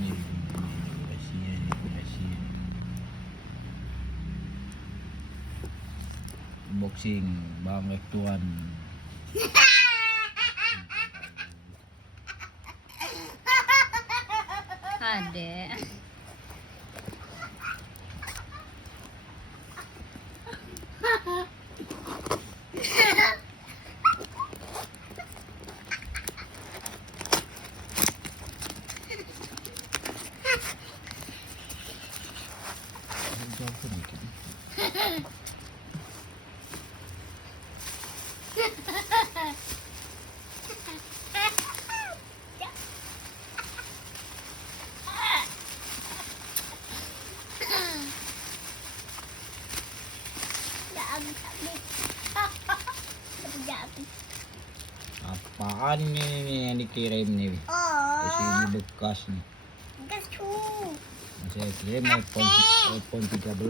Nih, kasihan. Unboxing Bang F1. Ade. Apaan ini yang dikirim nih? Kasi ini bekas nih. Bekas tuh. Saya kirim iPhone 13.